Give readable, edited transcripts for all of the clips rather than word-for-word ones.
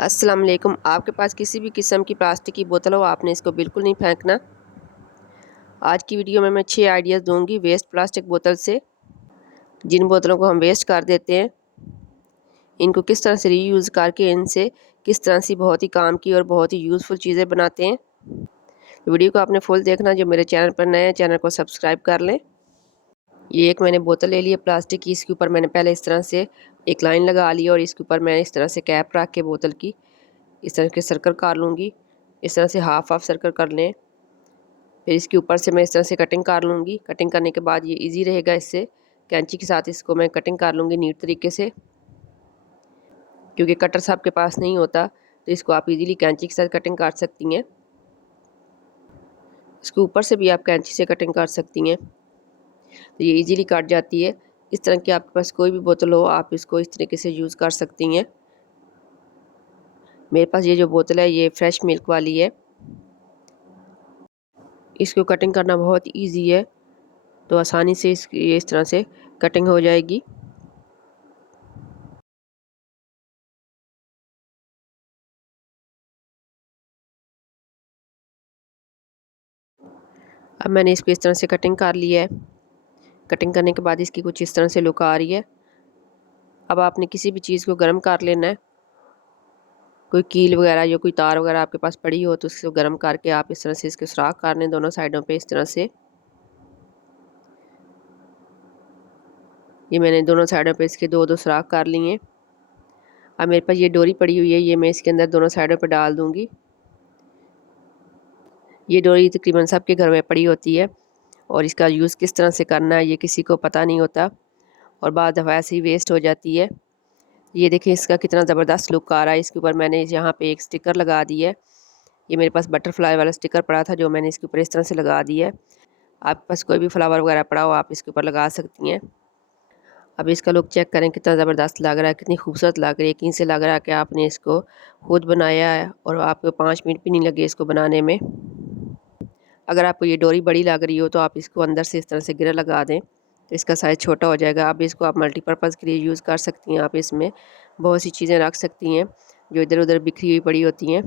अस्सलाम वालेकुम। आपके पास किसी भी किस्म की प्लास्टिक की बोतल हो, आपने इसको बिल्कुल नहीं फेंकना। आज की वीडियो में मैं 6 आइडियाज़ दूंगी वेस्ट प्लास्टिक बोतल से। जिन बोतलों को हम वेस्ट कर देते हैं, इनको किस तरह से रीयूज़ करके इनसे किस तरह से बहुत ही काम की और बहुत ही यूज़फुल चीज़ें बनाते हैं। वीडियो को आपने फुल देखना। जो मेरे चैनल पर नए हैं, चैनल को सब्सक्राइब कर लें। ये एक मैंने बोतल ले ली है प्लास्टिक की। इसके ऊपर मैंने पहले इस तरह से एक लाइन लगा ली और इसके ऊपर मैं इस तरह से कैप रख के बोतल की इस तरह के सर्कल कर लूँगी। इस तरह से हाफ सर्कल कर लें। फिर इसके ऊपर से मैं इस तरह से कटिंग कर लूँगी। कटिंग करने के बाद ये इजी रहेगा, इससे कैंची के साथ इसको मैं कटिंग कर लूँगी नीट तरीके से। क्योंकि कटर सबके पास नहीं होता, तो इसको आप इजीली कैंची के साथ कटिंग कर सकती हैं। इसके ऊपर से भी आप कैंची से कटिंग कर सकती हैं, तो ये इजीली कट जाती है। इस तरह की आपके पास कोई भी बोतल हो, आप इसको इस तरीके से यूज़ कर सकती हैं। मेरे पास ये जो बोतल है, ये फ्रेश मिल्क वाली है। इसको कटिंग करना बहुत ईजी है, तो आसानी से ये इस तरह से कटिंग हो जाएगी। अब मैंने इसको इस तरह से कटिंग कर लिया है। कटिंग करने के बाद इसकी कुछ इस तरह से लुक आ रही है। अब आपने किसी भी चीज़ को गर्म कर लेना है। कोई कील वगैरह या कोई तार वगैरह आपके पास पड़ी हो, तो उसको गर्म करके आप इस तरह से इसके सुराख कर लें दोनों साइडों पे इस तरह से। ये मैंने दोनों साइडों पे इसके दो दो सुराख कर लिए हैं। अब मेरे पास ये डोरी पड़ी हुई है, ये मैं इसके अंदर दोनों साइडों पे डाल दूँगी। ये डोरी तकरीबन सबके घर में पड़ी होती है, और इसका यूज़ किस तरह से करना है ये किसी को पता नहीं होता, और बाद दफ़ा ऐसे ही वेस्ट हो जाती है। ये देखिए इसका कितना ज़बरदस्त लुक आ रहा है। इसके ऊपर मैंने यहाँ पे एक स्टिकर लगा दी है। ये मेरे पास बटरफ्लाई वाला स्टिकर पड़ा था, जो मैंने इसके ऊपर इस तरह से लगा दिया है। आपके पास कोई भी फ्लावर वगैरह पड़ा हो, आप इसके ऊपर लगा सकती हैं। अब इसका लुक चेक करें, कितना ज़बरदस्त लग रहा है, कितनी खूबसूरत लग रही है। यकीन से लग रहा है कि आपने इसको खुद बनाया है, और आपको 5 मिनट भी नहीं लगे इसको बनाने में। अगर आपको ये डोरी बड़ी लग रही हो, तो आप इसको अंदर से इस तरह से गिरा लगा दें, तो इसका साइज़ छोटा हो जाएगा। अब इसको आप मल्टीपर्पज़ के लिए यूज़ कर सकती हैं। आप इसमें बहुत सी चीज़ें रख सकती हैं जो इधर उधर बिखरी हुई पड़ी होती हैं।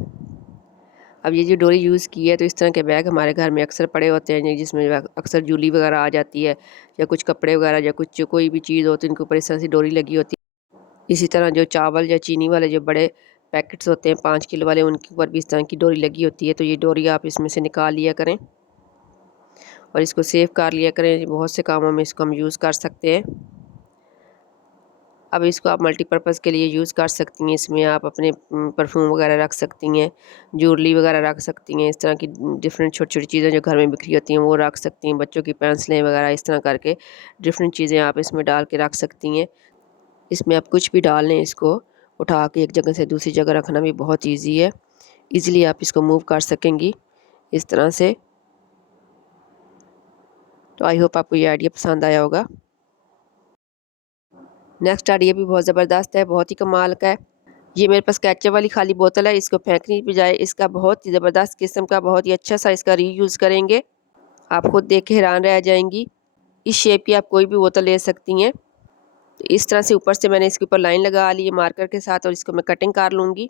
अब ये जो डोरी यूज़ की है, तो इस तरह के बैग हमारे घर में अक्सर पड़े होते हैं, जिसमें अक्सर जूली वगैरह आ जाती है, या कुछ कपड़े वगैरह, या कुछ कोई भी चीज़ हो, तो इनके ऊपर इस तरह से डोरी लगी होती है। इसी तरह जो चावल या चीनी वाले जो बड़े पैकेट्स होते हैं 5 किलो वाले, उनके ऊपर भी इस तरह की डोरी लगी होती है। तो ये डोरी आप इसमें से निकाल लिया करें और इसको सेव कर लिया करें। बहुत से कामों में इसको हम यूज़ कर सकते हैं। अब इसको आप मल्टीपर्पज़ के लिए यूज़ कर सकती हैं। इसमें आप अपने परफ्यूम वगैरह रख सकती हैं, ज्वेलरी वगैरह रख सकती हैं। इस तरह की डिफरेंट छोटी-छोटी चीज़ें जो घर में बिखरी होती हैं, वो रख सकती हैं। बच्चों की पेंसिलें वगैरह, इस तरह करके डिफरेंट चीज़ें आप इसमें डाल के रख सकती हैं। इसमें आप कुछ भी डाल लें, इसको उठा के एक जगह से दूसरी जगह रखना भी बहुत ईज़ी है। ईज़िली आप इसको मूव कर सकेंगी इस तरह से। तो आई होप आपको ये आइडिया पसंद आया होगा। नेक्स्ट आइडिया भी बहुत ज़बरदस्त है, बहुत ही कमाल का है। ये मेरे पास केचप वाली खाली बोतल है। इसको फेंकने की बजाय इसका बहुत ही ज़बरदस्त किस्म का बहुत ही अच्छा सा इसका रीयूज़ करेंगे। आप खुद देख के हैरान रह जाएंगी। इस शेप की आप कोई भी बोतल ले सकती हैं। तो इस तरह से ऊपर से मैंने इसके ऊपर लाइन लगा ली है मार्कर के साथ, और इसको मैं कटिंग कर लूँगी।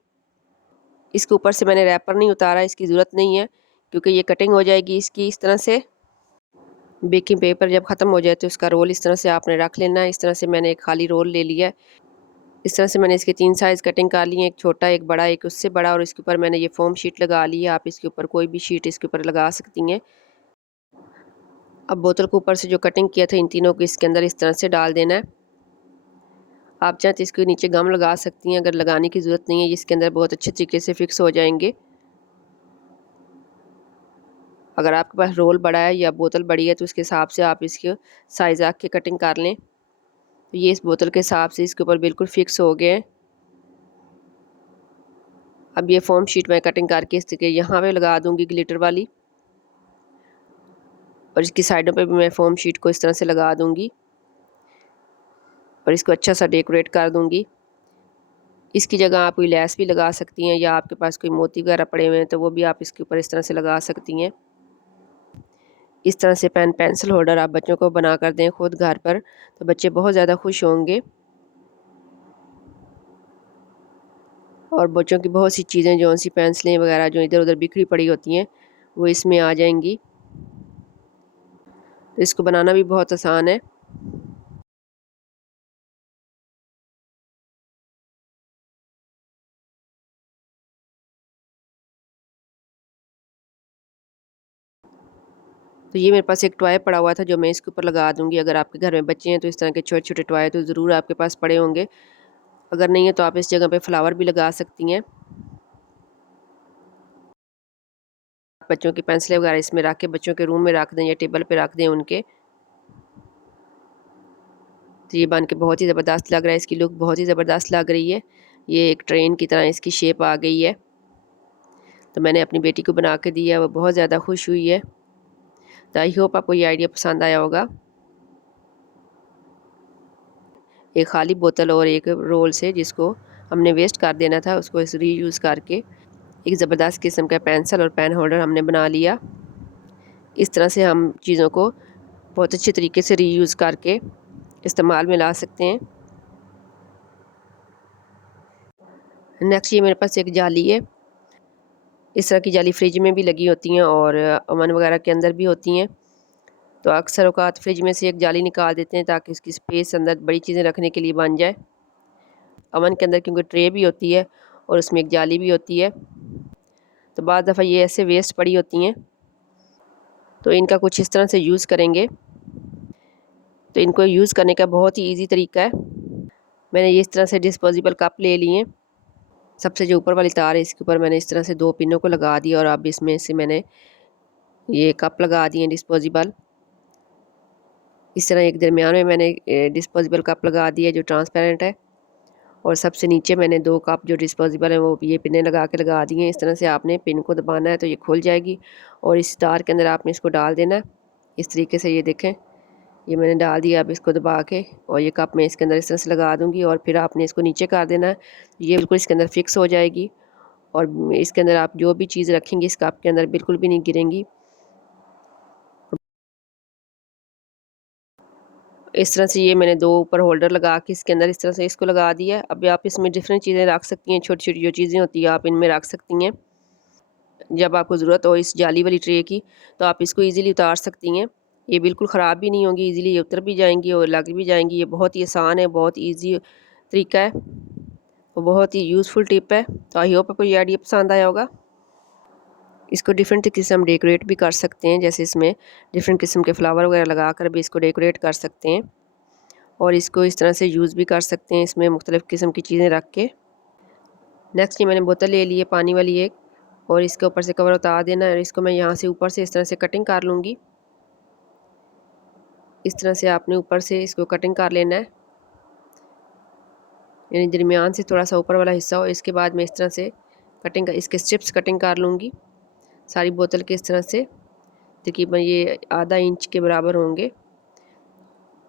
इसके ऊपर से मैंने रैपर नहीं उतारा, इसकी ज़रूरत नहीं है, क्योंकि ये कटिंग हो जाएगी इसकी इस तरह से। बेकिंग पेपर जब ख़त्म हो जाए, तो इसका रोल इस तरह से आपने रख लेना है। इस तरह से मैंने एक खाली रोल ले लिया है। इस तरह से मैंने इसके 3 साइज़ कटिंग कर लिए हैं, एक छोटा, एक बड़ा, एक उससे बड़ा, और इसके ऊपर मैंने ये फ़ोम शीट लगा ली है। आप इसके ऊपर कोई भी शीट इसके ऊपर लगा सकती हैं। अब बोतल के ऊपर से जो कटिंग किया था, इन तीनों को इसके अंदर इस तरह से डाल देना है। आप चाहें तो इसके नीचे गम लगा सकती हैं, अगर लगाने की ज़रूरत नहीं है, इसके अंदर बहुत अच्छे तरीके से फ़िक्स हो जाएंगे। अगर आपके पास रोल बड़ा है या बोतल बड़ी है, तो उसके हिसाब से आप इसके साइज़ रख के कटिंग कर लें। तो ये इस बोतल के हिसाब से इसके ऊपर बिल्कुल फ़िक्स हो गए हैं। अब ये फ़ोम शीट मैं कटिंग करके इसके यहाँ पे लगा दूँगी ग्लिटर वाली, और इसकी साइडों पे भी मैं फ़ोम शीट को इस तरह से लगा दूँगी, और इसको अच्छा सा डेकोरेट कर दूँगी। इसकी जगह आप कोई लैस भी लगा सकती हैं, या आपके पास कोई मोती वगैरह पड़े हुए हैं, तो वो भी आप इसके ऊपर इस तरह से लगा सकती हैं। इस तरह से पेन पेंसिल होल्डर आप बच्चों को बना कर दें खुद घर पर, तो बच्चे बहुत ज़्यादा खुश होंगे। और बच्चों की बहुत सी चीज़ें जो सी पेंसिलें वगैरह जो इधर उधर बिखरी पड़ी होती हैं वो इसमें आ जाएंगी। तो इसको बनाना भी बहुत आसान है। तो ये मेरे पास एक टॉय पड़ा हुआ था जो मैं इसके ऊपर लगा दूंगी। अगर आपके घर में बच्चे हैं तो इस तरह के छोटे छोटे टॉय तो ज़रूर आपके पास पड़े होंगे। अगर नहीं है तो आप इस जगह पे फ्लावर भी लगा सकती हैं। बच्चों की पेंसिलें वगैरह इसमें रख के बच्चों के रूम में रख दें या टेबल पे रख दें उनके। तो ये बन के बहुत ही ज़बरदस्त लग रहा है, इसकी लुक बहुत ही ज़बरदस्त लग रही है। ये एक ट्रेन की तरह इसकी शेप आ गई है। तो मैंने अपनी बेटी को बना के दिया, वो बहुत ज़्यादा खुश हुई है। तो आई होप आपको ये आइडिया पसंद आया होगा। एक खाली बोतल और एक रोल से जिसको हमने वेस्ट कर देना था उसको इस रीयूज़ करके एक ज़बरदस्त किस्म का पेंसिल और पेन होल्डर हमने बना लिया। इस तरह से हम चीज़ों को बहुत अच्छे तरीके से रीयूज़ करके इस्तेमाल में ला सकते हैं। नेक्स्ट ये मेरे पास एक जाली है। इस तरह की जाली फ्रिज में भी लगी होती हैं और ओवन वगैरह के अंदर भी होती हैं। तो अक्सर औक़ात फ्रिज में से एक जाली निकाल देते हैं ताकि उसकी स्पेस अंदर बड़ी चीज़ें रखने के लिए बन जाए। ओवन के अंदर क्योंकि ट्रे भी होती है और उसमें एक जाली भी होती है। तो बाद दफ़ा ये ऐसे वेस्ट पड़ी होती हैं तो इनका कुछ इस तरह से यूज़ करेंगे। तो इनको यूज़ करने का बहुत ही ईजी तरीका है। मैंने ये इस तरह से डिस्पोजेबल कप ले लिए। सबसे जो ऊपर वाली तार है इसके ऊपर मैंने इस तरह से 2 पिनों को लगा दिया और अब इसमें से मैंने ये कप लगा दिए डिस्पोजेबल। इस तरह एक दरमियान में मैंने डिस्पोजेबल कप लगा दिया जो ट्रांसपेरेंट है और सबसे नीचे मैंने 2 कप जो डिस्पोजेबल हैं वो ये पिनें लगा दी हैं। इस तरह से आपने पिन को दबाना है तो ये खुल जाएगी और इस तार के अंदर आपने इसको डाल देना है। इस तरीके से ये देखें, ये मैंने डाल दिया। अब इसको दबा के और ये कप मैं इसके अंदर इस तरह से लगा दूँगी और फिर आपने इसको नीचे कर देना है। ये बिल्कुल इसके अंदर फिक्स हो जाएगी और इसके अंदर आप जो भी चीज़ रखेंगी इस कप के अंदर बिल्कुल भी नहीं गिरेंगी। इस तरह से ये मैंने 2 ऊपर होल्डर लगा के इसके अंदर इस तरह से इसको लगा दिया है। अब आप इसमें डिफरेंट चीज़ें रख सकती हैं, छोटी-छोटी जो चीज़ें होती हैं आप इनमें रख सकती हैं। जब आपको ज़रूरत हो इस जाली वाली ट्रे की तो आप इसको ईज़िली उतार सकती हैं। ये बिल्कुल ख़राब भी नहीं होंगी, ईज़िली ये उतर भी जाएँगी और लग भी जाएँगी। ये बहुत ही आसान है, बहुत ईज़ी तरीका है और बहुत ही यूज़फुल टिप है। तो आई होप आपको ये आइडिया पसंद आया होगा। इसको डिफरेंट किस्म डेकोरेट भी कर सकते हैं, जैसे इसमें डिफरेंट किस्म के फ्लावर वगैरह लगा कर भी इसको डेकोरेट कर सकते हैं और इसको इस तरह से यूज़ भी कर सकते हैं इसमें मुख्तलिफ़ किस्म की चीज़ें रख के। नेक्स्ट ये मैंने बोतल ले ली है पानी वाली एक और इसके ऊपर से कवर उतार देना है और इसको मैं यहाँ से ऊपर से इस तरह से कटिंग कर लूँगी। इस तरह से आपने ऊपर से इसको कटिंग कर लेना है, यानी दरमियान से थोड़ा सा ऊपर वाला हिस्सा हो। इसके बाद मैं इस तरह से कटिंग इसके स्ट्रिप्स कटिंग कर लूँगी सारी बोतल के इस तरह से। तकरीबन ये आधा इंच के बराबर होंगे।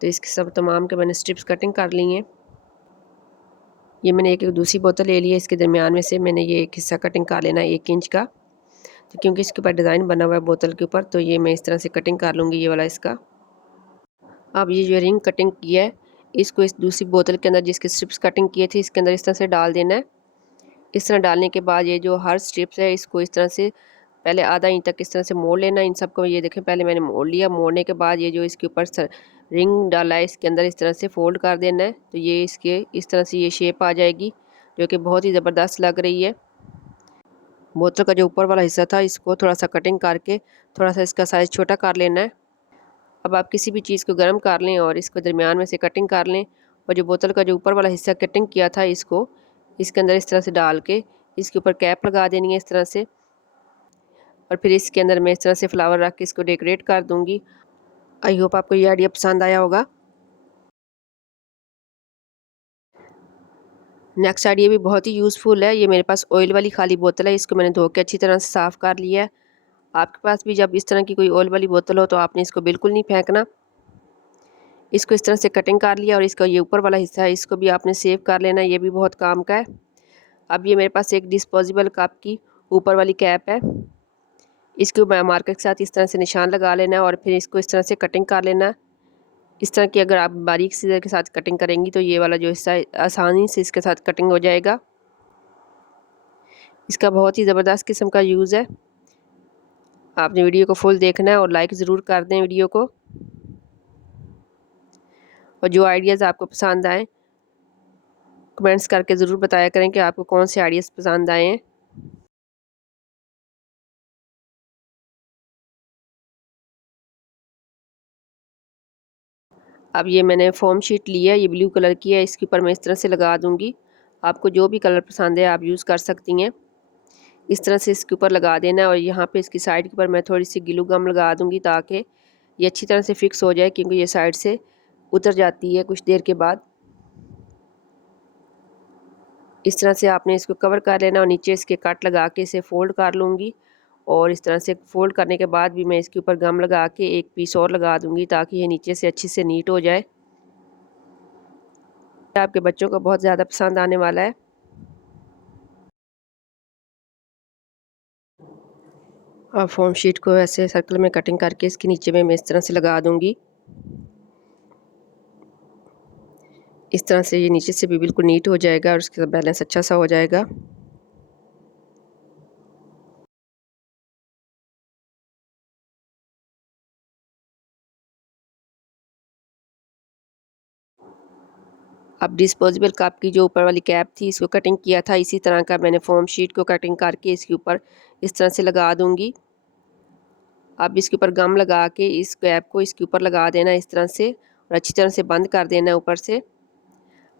तो इसके सब तमाम के मैंने स्ट्रिप्स कटिंग कर ली हैं। ये मैंने एक दूसरी बोतल ले ली है, इसके दरमियान में से मैंने ये एक हिस्सा कटिंग कर लेना है 1 इंच का। तो क्योंकि इसके ऊपर डिज़ाइन बना हुआ है बोतल के ऊपर तो ये मैं इस तरह से कटिंग कर लूँगी ये वाला इसका। अब ये जो रिंग कटिंग की है इसको इस दूसरी बोतल के अंदर जिसके स्ट्रिप्स कटिंग किए थे इसके अंदर इस तरह से डाल देना है। इस तरह डालने के बाद ये जो हर स्ट्रिप्स है इसको इस तरह से पहले आधा इंच तक इस तरह से मोड़ लेना है इन सबको। ये देखें पहले मैंने मोड़ लिया। मोड़ने के बाद ये जो इसके ऊपर रिंग डाला है इसके अंदर इस तरह से फोल्ड कर देना है। तो ये इसके इस तरह से ये शेप आ जाएगी जो कि बहुत ही ज़बरदस्त लग रही है। बोतल का जो ऊपर वाला हिस्सा था इसको थोड़ा सा कटिंग करके थोड़ा सा इसका साइज़ छोटा कर लेना है। अब आप किसी भी चीज़ को गर्म कर लें और इसको दरमियान में से कटिंग कर लें और जो बोतल का जो ऊपर वाला हिस्सा कटिंग किया था इसको इसके अंदर इस तरह से डाल के इसके ऊपर कैप लगा देनी है इस तरह से और फिर इसके अंदर मैं इस तरह से फ्लावर रख के इसको डेकोरेट कर दूँगी। आई होप आपको ये आइडिया पसंद आया होगा। नेक्स्ट आइडिया भी बहुत ही यूज़फुल है। ये मेरे पास ऑयल वाली खाली बोतल है, इसको मैंने धो के अच्छी तरह से साफ़ कर लिया है। आपके पास भी जब इस तरह की कोई ऑयल वाली बोतल हो तो आपने इसको बिल्कुल नहीं फेंकना। इसको इस तरह से कटिंग कर लिया और इसका ये ऊपर वाला हिस्सा है इसको भी आपने सेव कर लेना है, ये भी बहुत काम का है। अब ये मेरे पास एक डिस्पोजेबल कप की ऊपर वाली कैप है, इसको मार्कर के साथ इस तरह से निशान लगा लेना है और फिर इसको इस तरह से कटिंग कर लेना है। इस तरह की अगर आप बारीक सीजर के साथ कटिंग करेंगी तो ये वाला जो हिस्सा है आसानी से इसके साथ कटिंग हो जाएगा। इसका बहुत ही ज़बरदस्त किस्म का यूज़ है। आपने वीडियो को फुल देखना है और लाइक ज़रूर कर दें वीडियो को। और जो आइडियाज़ आपको पसंद आएँ कमेंट्स करके ज़रूर बताया करें कि आपको कौन से आइडियाज़ पसंद आए हैं। अब ये मैंने फ़ोम शीट ली है, ये ब्लू कलर की है, इसके ऊपर मैं इस तरह से लगा दूँगी। आपको जो भी कलर पसंद है आप यूज़ कर सकती हैं। इस तरह से इसके ऊपर लगा देना है और यहाँ पे इसकी साइड के ऊपर मैं थोड़ी सी ग्लू गम लगा दूँगी ताकि ये अच्छी तरह से फिक्स हो जाए, क्योंकि ये साइड से उतर जाती है कुछ देर के बाद। इस तरह से आपने इसको कवर कर लेना और नीचे इसके कट लगा के इसे फ़ोल्ड कर लूँगी। और इस तरह से फ़ोल्ड करने के बाद भी मैं इसके ऊपर गम लगा के एक पीस और लगा दूँगी ताकि ये नीचे से अच्छे से नीट हो जाए। आपके बच्चों को बहुत ज़्यादा पसंद आने वाला है। अब फ़ोम शीट को ऐसे सर्कल में कटिंग करके इसके नीचे में मैं इस तरह से लगा दूँगी। इस तरह से ये नीचे से भी बिल्कुल नीट हो जाएगा और उसका बैलेंस अच्छा सा हो जाएगा। अब डिस्पोजेबल कप की जो ऊपर वाली कैप थी इसको कटिंग किया था, इसी तरह का मैंने फ़ोम शीट को कटिंग करके इसके ऊपर इस तरह से लगा दूँगी। अब इसके ऊपर गम लगा के इस कैप को इसके ऊपर लगा देना इस तरह से और अच्छी तरह से बंद कर देना ऊपर से,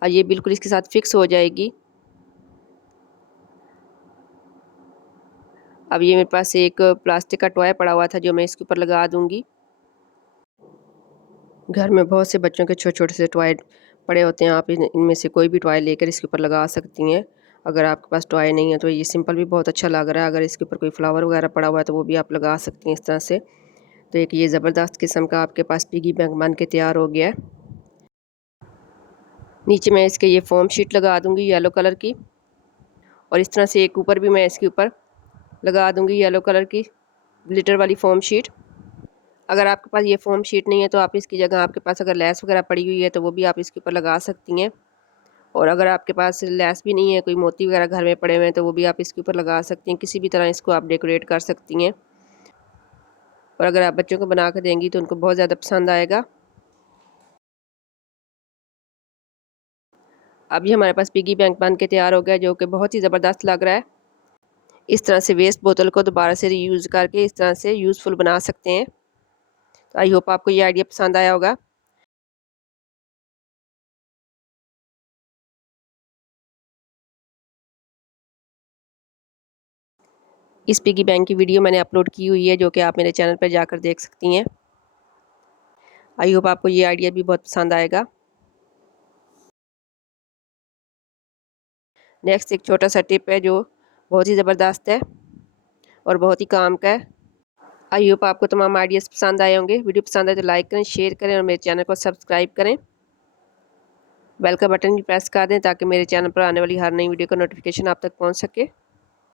और ये बिल्कुल इसके साथ फिक्स हो जाएगी। अब ये मेरे पास एक प्लास्टिक का टॉय पड़ा हुआ था जो मैं इसके ऊपर लगा दूँगी। घर में बहुत से बच्चों के छोटे-छोटे से टॉय पड़े होते हैं, आप इनमें से कोई भी टॉय लेकर इसके ऊपर लगा सकती हैं। अगर आपके पास टॉय नहीं है तो ये सिंपल भी बहुत अच्छा लग रहा है, अगर इसके ऊपर कोई फ्लावर वगैरह पड़ा हुआ है तो वो भी आप लगा सकती हैं इस तरह से। तो एक ये ज़बरदस्त किस्म का आपके पास पिगी बैंक बन के तैयार हो गया है। नीचे मैं इसके ये फ़ोम शीट लगा दूँगी येलो कलर की, और इस तरह से एक ऊपर भी मैं इसके ऊपर लगा दूँगी येलो कलर की ग्लिटर वाली फ़ोम शीट। अगर आपके पास ये फ़ोम शीट नहीं है तो आप इसकी जगह आपके पास अगर लेस वगैरह पड़ी हुई है तो वो भी आप इसके ऊपर लगा सकती हैं। और अगर आपके पास लेस भी नहीं है, कोई मोती वगैरह घर में पड़े हुए हैं तो वो भी आप इसके ऊपर लगा सकती हैं। किसी भी तरह इसको आप डेकोरेट कर सकती हैं, और अगर आप बच्चों को बना कर देंगी तो उनको बहुत ज़्यादा पसंद आएगा। अभी हमारे पास पिगी बैंक बन के तैयार हो गया जो कि बहुत ही ज़बरदस्त लग रहा है। इस तरह से वेस्ट बोतल को दोबारा से रीयूज़ करके इस तरह से यूज़फुल बना सकते हैं। तो आई होप आपको ये आइडिया पसंद आया होगा। इस पिगी बैंक की वीडियो मैंने अपलोड की हुई है जो कि आप मेरे चैनल पर जाकर देख सकती हैं। आई होप आपको ये आइडिया भी बहुत पसंद आएगा। नेक्स्ट एक छोटा सा टिप है जो बहुत ही ज़बरदस्त है और बहुत ही काम का है। आई होप आपको तमाम आइडियाज़ पसंद आए होंगे। वीडियो पसंद आए तो लाइक करें, शेयर करें और मेरे चैनल को सब्सक्राइब करें। बेल का बटन भी प्रेस कर दें ताकि मेरे चैनल पर आने वाली हर नई वीडियो का नोटिफिकेशन आप तक पहुंच सके।